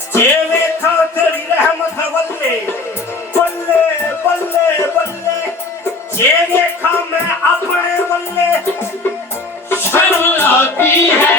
जे वेखा तेरी रहमत वल्ले बल्ले बल्ले बल्ले जे वेखा मैं अपने वल्ले शर्म आती है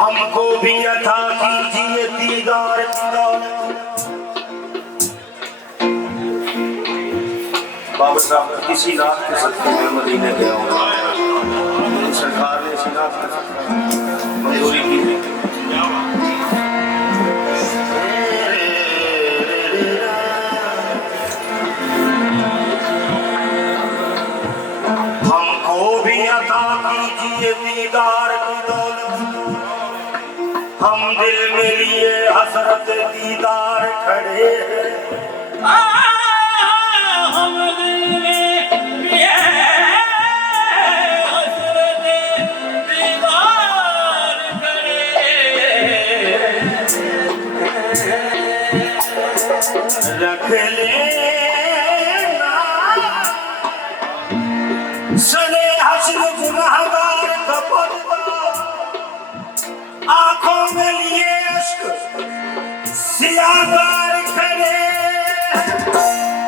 हमको भी अता कीजिए दीदार बाबा साहब किसी रात के सदके में मदीने गया होगा सरकार ने इसी रात मंजूरी की हमको भी अता कीजिए दीदार की दौलत हम दिल में लिए हसरत दीदार खड़े हैं हम दिल में लिए हसरत दीदार खड़े रख लेना सने हस्र गुनाहगार का पर्दा आंखों में लिए अश्क सियागार खड़े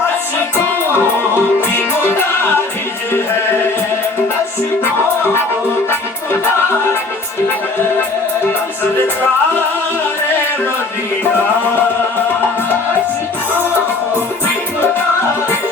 अश्कों की गुजारिश है अश्कों की गुजारिश है सरकार मदीना अश्कों की गुजारिश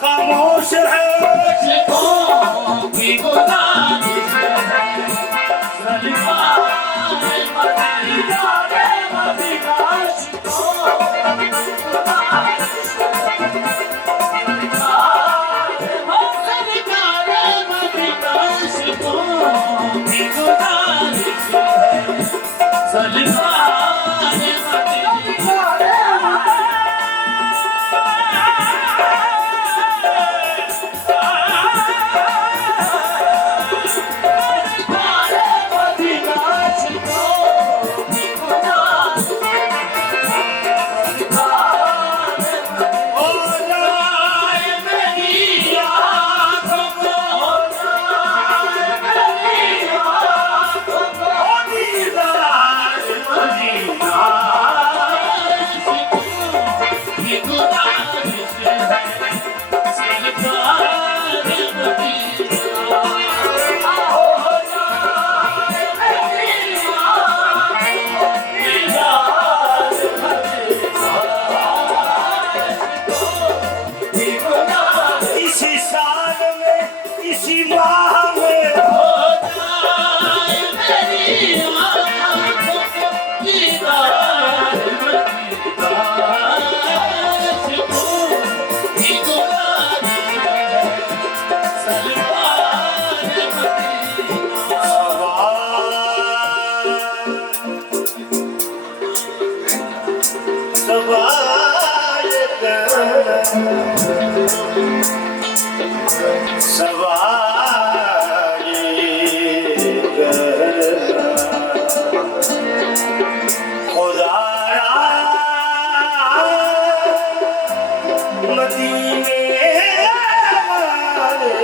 खामोश है की गुजारिश है मदीने वाले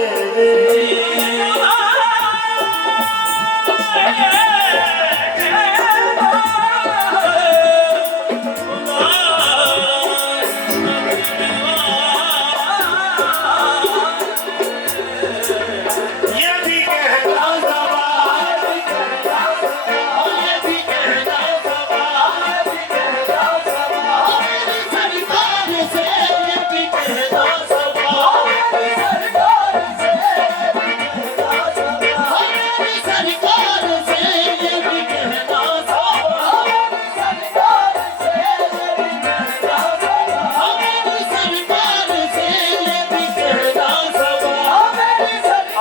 ये भी कहता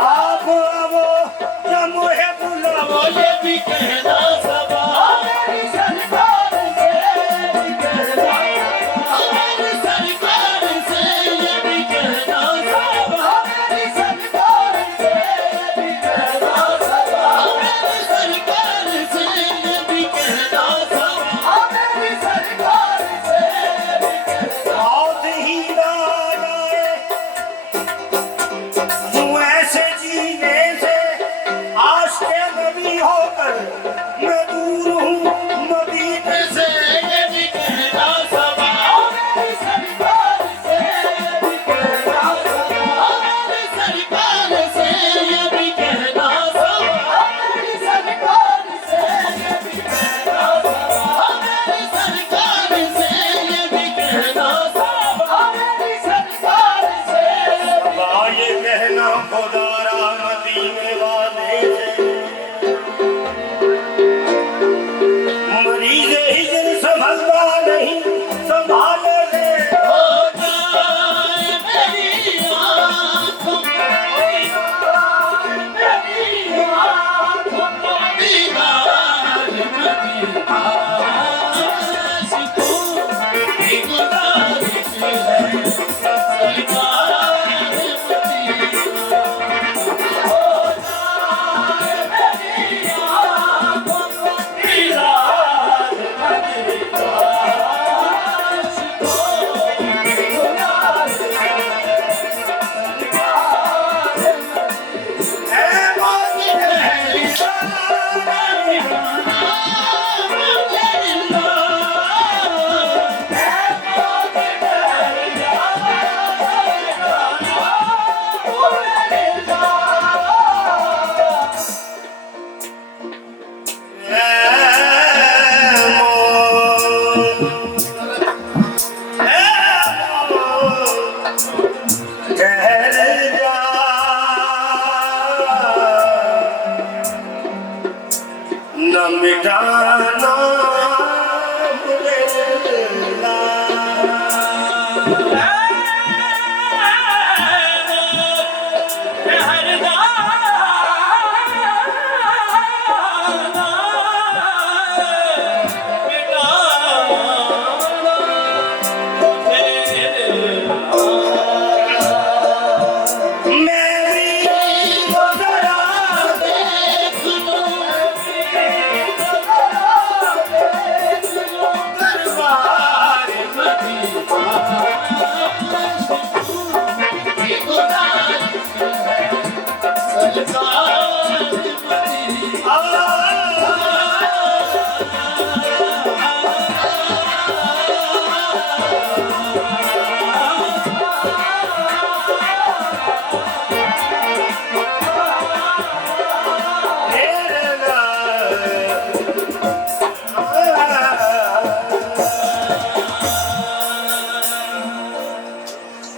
आप आवो या मोहे बुलावो ये भी कहना सबा मौत ही ना आए यूं ऐसे जीने से आशिक़ नबी होकर मैं दूर हूँ मदीने से ये भी कहना सबा सबा ये कहना खुदारा मदीने वाले से मरीज़ हिजर संभलता नहीं संभाले ले न मिटाना मुझे